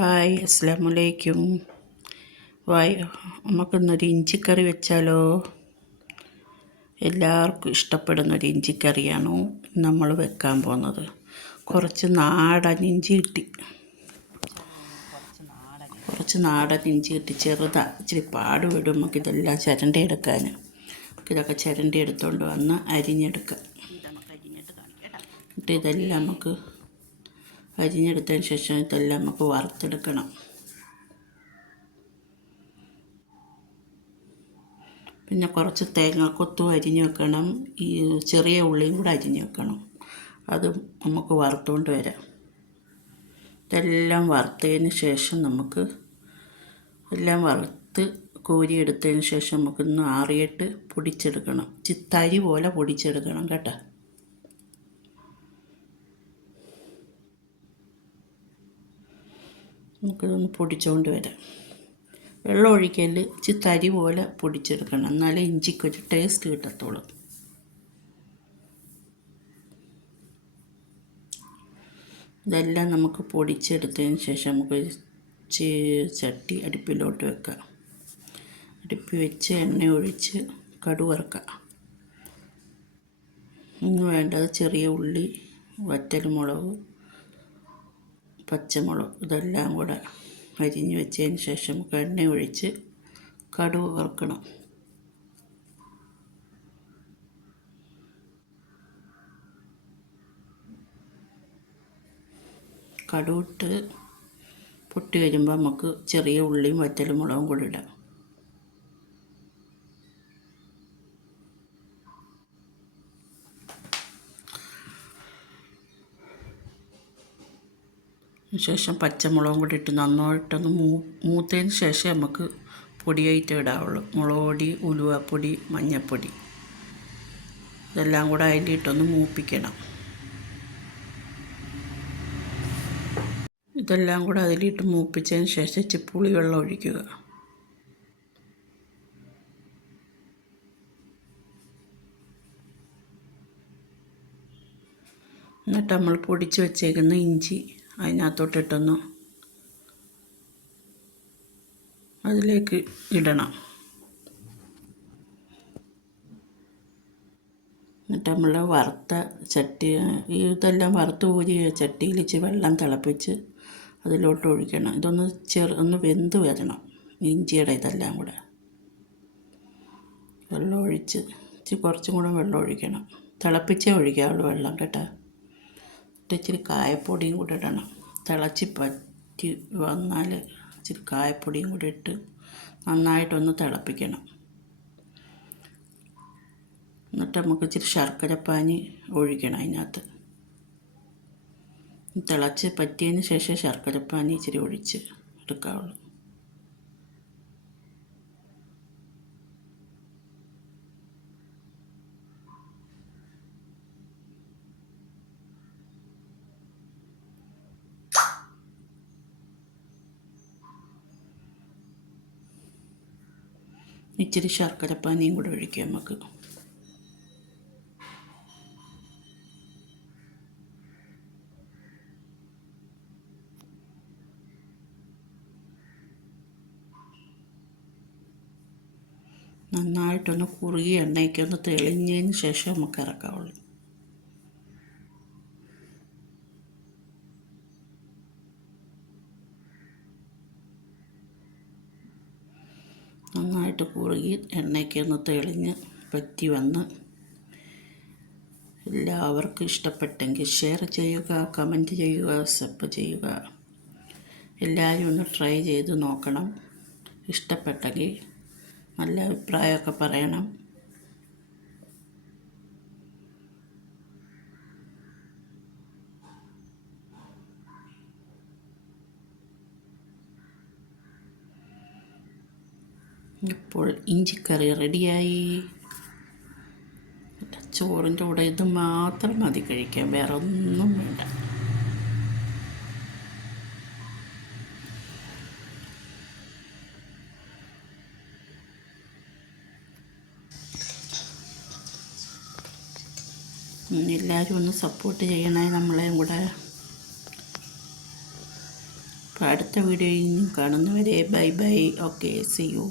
Hi, അസ്സലാമലൈക്കും. നമുക്കിന്നൊരു ഇഞ്ചിക്കറി വെച്ചാലോ? എല്ലാവർക്കും ഇഷ്ടപ്പെടുന്നൊരു ഇഞ്ചിക്കറിയാണ് നമ്മൾ വെക്കാൻ പോകുന്നത്. കുറച്ച് നാടൻ ഇഞ്ചി കിട്ടി, ഇച്ചിരി പാടുപെടും നമുക്കിതെല്ലാം ചിരണ്ടി എടുക്കാൻ. ഇതൊക്കെ ചിരണ്ടി എടുത്തുകൊണ്ട് വന്ന് അരിഞ്ഞെടുക്കുക. എന്നിട്ട് ഇതെല്ലാം നമുക്ക് അരിഞ്ഞെടുത്തതിന് ശേഷം ഇതെല്ലാം നമുക്ക് വറുത്തെടുക്കണം. പിന്നെ കുറച്ച് തേങ്ങാക്കൊത്തും അരിഞ്ഞ് വെക്കണം. ഈ ചെറിയ ഉള്ളിയും കൂടെ അരിഞ്ഞ് വെക്കണം. അതും നമുക്ക് വറുത്തുകൊണ്ട് വരാം. ഇതെല്ലാം വറുത്തതിന് ശേഷം നമുക്ക് എല്ലാം വറുത്ത് കോരിയെടുത്തതിന് ശേഷം നമുക്കൊന്ന് ആറിയിട്ട് പൊടിച്ചെടുക്കണം. തരി പോലെ പൊടിച്ചെടുക്കണം കേട്ടോ. നമുക്കിതൊന്ന് പൊടിച്ചുകൊണ്ട് വരാം. വെള്ളം ഒഴിക്കൽ ഇച്ചിരി തരി പോലെ പൊടിച്ചെടുക്കണം, എന്നാലേ ഇഞ്ചിക്കൊരു ടേസ്റ്റ് കിട്ടത്തുള്ളൂ. ഇതെല്ലാം നമുക്ക് പൊടിച്ചെടുത്തതിന് ശേഷം നമുക്ക് ചട്ടി അടുപ്പിലോട്ട് വെക്കാം. അടുപ്പിൽ വെച്ച് എണ്ണ ഒഴിച്ച് കടുക് വറുക്കാം. ഇന്ന് വേണ്ടത് ചെറിയ ഉള്ളി, വറ്റൽമുളക്, പച്ചമുളക് ഇതെല്ലാം കൂടെ അരിഞ്ഞ് വെച്ചതിന് ശേഷം നമുക്ക് എണ്ണ ഒഴിച്ച് കടുക് വറുക്കണം. കടുകിട്ട് പൊട്ടി വരുമ്പോൾ നമുക്ക് ചെറിയ ഉള്ളിയും വറ്റൽമുളകും കൂടി ഇടാം. ശേഷം പച്ചമുളകും കൂടി ഇട്ട് നന്നായിട്ടൊന്ന് മൂത്തതിന് ശേഷം നമുക്ക് പൊടിയായിട്ട് ഇടാവുള്ളൂ. മുളക് പൊടി, ഉലുവാപ്പൊടി, മഞ്ഞൾപ്പൊടി ഇതെല്ലാം കൂടെ അതിലിട്ടൊന്ന് മൂപ്പിക്കണം. ഇതെല്ലാം കൂടെ അതിലിട്ട് മൂപ്പിച്ചതിന് ശേഷം ഇച്ചിരി പുളിവെള്ളം ഒഴിക്കുക. എന്നിട്ട് നമ്മൾ പൊടിച്ച് വെച്ചേക്കുന്ന ഇഞ്ചി അതിനകത്തോട്ടിട്ടൊന്ന് അതിലേക്ക് ഇടണം. എന്നിട്ട് നമ്മൾ വറുത്ത ഇതെല്ലാം വറുത്ത് കോരിയ ചട്ടിയിൽ ഇച്ചിരി വെള്ളം തിളപ്പിച്ച് അതിലോട്ട് ഒഴിക്കണം. ഇതൊന്ന് ഒന്ന് വെന്ത് വരണം. ഇഞ്ചിയുടെ ഇതെല്ലാം കൂടെ വെള്ളം ഒഴിച്ച് കുറച്ചും കൂടെ വെള്ളം ഒഴിക്കണം. തിളപ്പിച്ചേ ഒഴിക്കാവുള്ളൂ വെള്ളം കേട്ടോ. ഇച്ചിരി കായപ്പൊടിയും കൂടെ ഇടണം. തിളച്ച് പറ്റി വന്നാൽ ഇച്ചിരി കായപ്പൊടിയും കൂടി ഇട്ട് നന്നായിട്ടൊന്ന് തിളപ്പിക്കണം. എന്നിട്ട് നമുക്ക് ഇച്ചിരി ശർക്കരപ്പാനി ഒഴിക്കണം അതിനകത്ത്. തിളച്ച് പറ്റിയതിന് ശേഷം ശർക്കരപ്പാനി ഇച്ചിരി ഒഴിച്ച് എടുക്കാവുള്ളൂ. ഇച്ചിരി ശർക്കരപ്പാനിയും കൂടെ ഒഴിക്കാം നമുക്ക്. നന്നായിട്ടൊന്ന് കുറുകി എണ്ണയ്ക്കൊന്ന് തെളിഞ്ഞതിന് ശേഷം നമുക്ക് ഇറക്കാവുള്ളൂ. നന്നായിട്ട് കുറുകി എണ്ണയ്ക്കൊന്ന് തെളിഞ്ഞ് പറ്റി വന്ന് എല്ലാവർക്കും ഇഷ്ടപ്പെട്ടെങ്കിൽ ഷെയർ ചെയ്യുക, കമൻറ്റ് ചെയ്യുക, സബ് ചെയ്യുക. എല്ലാവരും ഒന്ന് ട്രൈ ചെയ്ത് നോക്കണം. ഇഷ്ടപ്പെട്ടെങ്കിൽ നല്ല അഭിപ്രായമൊക്കെ പറയണം. ഇപ്പോൾ ഇഞ്ചിക്കറി റെഡിയായി. ചോറിൻ്റെ കൂടെ ഇത് മാത്രം മതി കഴിക്കാൻ, വേറെ ഒന്നും വേണ്ട. എല്ലാവരും ഒന്ന് സപ്പോർട്ട് ചെയ്യണേ നമ്മളെയും കൂടെ. അപ്പോൾ അടുത്ത വീഡിയോയിൽ കാണുന്നവരെ bye bye. Okay, see U.